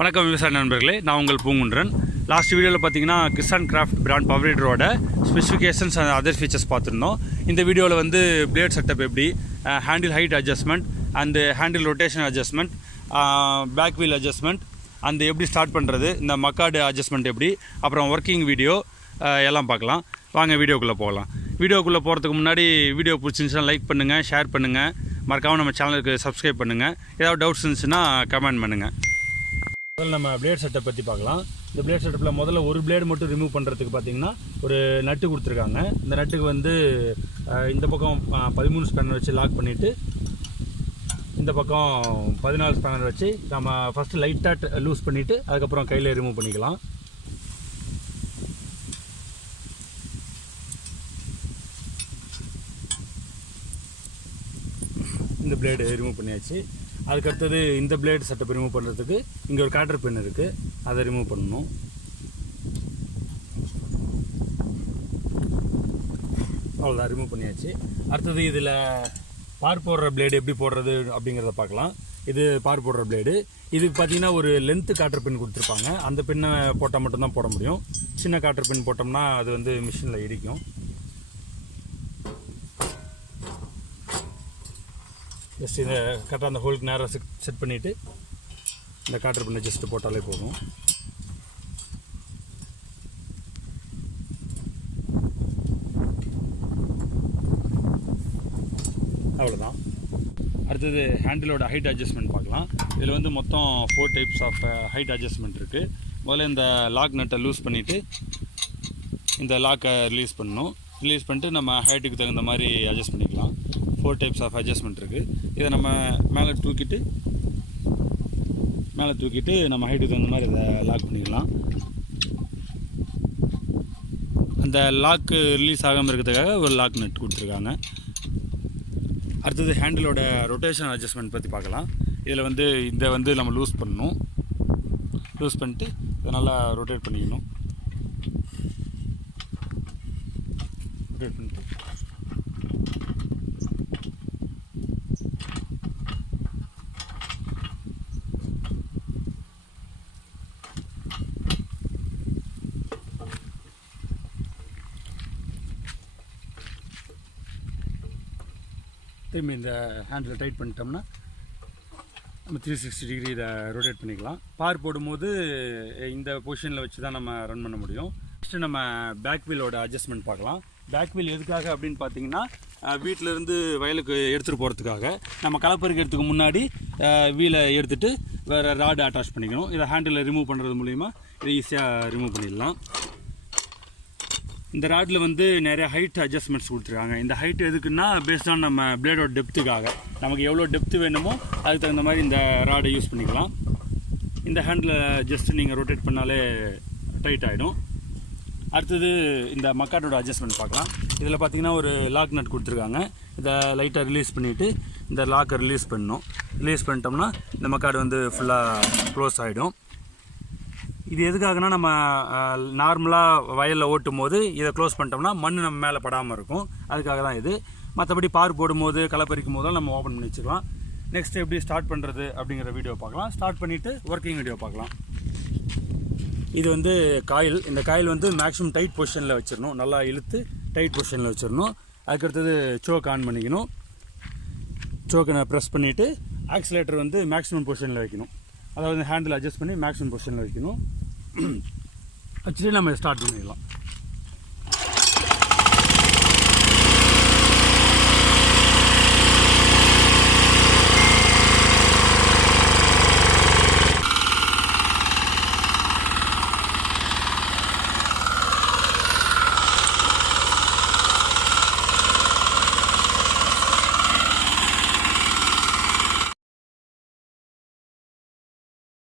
வணக்கம் விவசாய நண்பர்களே, நான் உங்கள் பூங்குன்றன். லாஸ்ட் வீடியோவில் பார்த்தீங்கன்னா Kissankraft பிராண்ட் பவர் ரீடரோட ஸ்பெசிஃபிகேஷன்ஸ் அண்ட் அதர் ஃபீச்சர்ஸ் பார்த்துருந்தோம். இந்த வீடியோவில் வந்து பிளேட் செட்டப் எப்படி, handle height adjustment and handle rotation adjustment, back wheel adjustment, அந்த எப்படி ஸ்டார்ட் பண்ணுறது, இந்த மக்காடு அட்ஜஸ்ட்மெண்ட் எப்படி, அப்புறம் ஒர்க்கிங் வீடியோ எல்லாம் பார்க்கலாம். வாங்க வீடியோக்குள்ளே போகலாம். வீடியோக்குள்ளே போகிறதுக்கு முன்னாடி வீடியோ பிடிச்சிருந்துச்சுன்னா லைக் பண்ணுங்கள், ஷேர் பண்ணுங்கள், மறக்காமல் நம்ம சேனலுக்கு சப்ஸ்கிரைப் பண்ணுங்கள். ஏதாவது டவுட்ஸ் இருந்துச்சுன்னா கமெண்ட் பண்ணுங்கள். முதல்ல நம்ம பிளேட் செட்டப் பற்றி பார்க்கலாம். இந்த பிளேட் செட்டப்பில் முதல்ல ஒரு பிளேடு மட்டும் ரிமூவ் பண்ணுறதுக்கு பார்த்தீங்கன்னா ஒரு நட்டு கொடுத்துருக்காங்க. இந்த நட்டுக்கு வந்து இந்த பக்கம் 13 ஸ்பேனர் வச்சு லாக் பண்ணிவிட்டு இந்த பக்கம் 14 ஸ்பேனர் வச்சு நம்ம ஃபஸ்ட்டு லைட்டாக லூஸ் பண்ணிவிட்டு அதுக்கப்புறம் கையில் ரிமூவ் பண்ணிக்கலாம். இந்த பிளேடு ரிமூவ் பண்ணியாச்சு. அதுக்கடுத்தது இந்த பிளேடு செட்டப் ரிமூவ் பண்ணுறதுக்கு இங்கே ஒரு காட்டர் பென் இருக்குது, அதை ரிமூவ் பண்ணணும். அவ்வளோதான், ரிமூவ் பண்ணியாச்சு. அடுத்தது இதில் பார் போடுற பிளேடு எப்படி போடுறது அப்படிங்கிறத பார்க்கலாம். இது பார் போடுற பிளேடு. இதுக்கு பார்த்தீங்கன்னா ஒரு லென்த்து காட்டர் பென் கொடுத்துருப்பாங்க. அந்த பெண்ணை போட்டால் மட்டும்தான் போட முடியும். சின்ன காட்டர் பென் போட்டோம்னா அது வந்து மிஷினில் இடிக்கும். ஜஸ்ட் இதை கரெக்டாக அந்த ஹோலுக்கு நேராக செட் பண்ணிவிட்டு இந்த காட்டர் பண்ணி ஜஸ்ட்டு போட்டாலே போதும். அவ்வளோதான். அடுத்தது ஹேண்டிலோட ஹைட் அட்ஜஸ்ட்மெண்ட் பார்க்கலாம். இதில் வந்து மொத்தம் 4 டைப்ஸ் ஆஃப் ஹைட் அட்ஜஸ்ட்மெண்ட் இருக்குது. முதல்ல இந்த லாக் நட்டை லூஸ் பண்ணிவிட்டு இந்த லாக்கை ரிலீஸ் பண்ணணும். ரிலீஸ் பண்ணிட்டு நம்ம ஹைட்டுக்கு தகுந்த மாதிரி அட்ஜஸ்ட் பண்ணிக்கலாம். 4 டைப்ஸ் ஆஃப் அட்ஜஸ்ட்மெண்ட் இருக்குது. இதை நம்ம மேலே தூக்கிட்டு நம்ம ஹைட்டுக்கு தகுந்த மாதிரி இதை லாக் பண்ணிக்கலாம். அந்த லாக்கு ரிலீஸ் ஆகாமல் இருக்கிறதுக்காக ஒரு லாக் நட் கொடுத்துருக்காங்க. அடுத்தது ஹேண்டிலோட ரொட்டேஷன் அட்ஜஸ்ட்மெண்ட் பற்றி பார்க்கலாம். இதில் வந்து இதை வந்து நம்ம லூஸ் பண்ணணும். லூஸ் பண்ணிட்டு இதை நல்லா ரொட்டேட் பண்ணிக்கணும். ரொட்டேட் பண்ணிட்டு திரும்பி இந்த ஹேண்டில் டைட் பண்ணிட்டோம்னா நம்ம 360 டிகிரி இதை ரொட்டேட் பண்ணிக்கலாம். பார் போடும்போது இந்த பொசிஷனில் வச்சு தான் நம்ம ரன் பண்ண முடியும். நெக்ஸ்ட்டு நம்ம பேக் வீலோட அட்ஜஸ்ட்மெண்ட் பார்க்கலாம். பேக் வீல் எதுக்காக அப்படின்னு பார்த்தீங்கன்னா, வீட்டிலேருந்து வயலுக்கு எடுத்துகிட்டு போகிறதுக்காக நம்ம கலப்பறிக்கிறதுக்கு முன்னாடி வீலை எடுத்துகிட்டு வேறு ராடு அட்டாச் பண்ணிக்கணும். இதை ஹேண்டில் ரிமூவ் பண்ணுறது மூலிமா இதை ஈஸியாக ரிமூவ் பண்ணிடலாம். இந்த ராடில் வந்து நிறைய ஹைட் அட்ஜஸ்ட்மெண்ட்ஸ் கொடுத்துருக்காங்க. இந்த ஹைட் எதுக்குன்னா பேஸ்டான நம்ம பிளேடோட டெப்த்துக்காக நமக்கு எவ்வளோ டெப்த்து வேணுமோ அதுக்கு தகுந்த மாதிரி இந்த ராடை யூஸ் பண்ணிக்கலாம். இந்த ஹேண்டில் ஜஸ்ட் நீங்கள் ரொட்டேட் பண்ணாலே டைட் ஆகிடும். அடுத்தது இந்த மக்காட்டோட அட்ஜஸ்ட்மெண்ட் பார்க்கலாம். இதில் பார்த்தீங்கன்னா ஒரு லாக் நட் கொடுத்துருக்காங்க. இதை லைட்டாக ரிலீஸ் பண்ணிவிட்டு இந்த லாக்கை ரிலீஸ் பண்ணணும். ரிலீஸ் பண்ணிட்டோம்னா இந்த மக்காடு வந்து ஃபுல்லாக க்ளோஸ் ஆகிடும். இது எதுக்காகனா, நம்ம நார்மலாக வயலில் ஓட்டும் போது இதை க்ளோஸ் பண்ணிட்டோம்னா மண் நம்ம மேலே படாமல் இருக்கும். அதுக்காக தான் இது. மற்றபடி பார் போடும்போது களப்பறிக்கும் போதெல்லாம் நம்ம ஓப்பன் பண்ணி வச்சுக்கலாம். நெக்ஸ்ட் எப்படி ஸ்டார்ட் பண்ணுறது அப்படிங்கிற வீடியோ பார்க்கலாம். ஸ்டார்ட் பண்ணிவிட்டு ஒர்க்கிங் வீடியோ பார்க்கலாம். இது வந்து காயில். இந்த காயில் வந்து மேக்ஸிமம் டைட் பொசிஷனில் வச்சிடணும். நல்லா இழுத்து டைட் பொசிஷனில் வச்சிடணும். அதுக்கடுத்தது சோக் ஆன் பண்ணிக்கணும். சோக்கை ப்ரெஸ் பண்ணிவிட்டு ஆக்சிலேட்டர் வந்து மேக்ஸிமம் பொசிஷனில் வைக்கணும். அதாவது ஹேண்டில் அட்ஜஸ்ட் பண்ணி மேக்ஸிமம் பொசிஷனில் வைக்கணும். வச்சுட்டு நம்ம ஸ்டார்ட் பண்ணிடலாம்.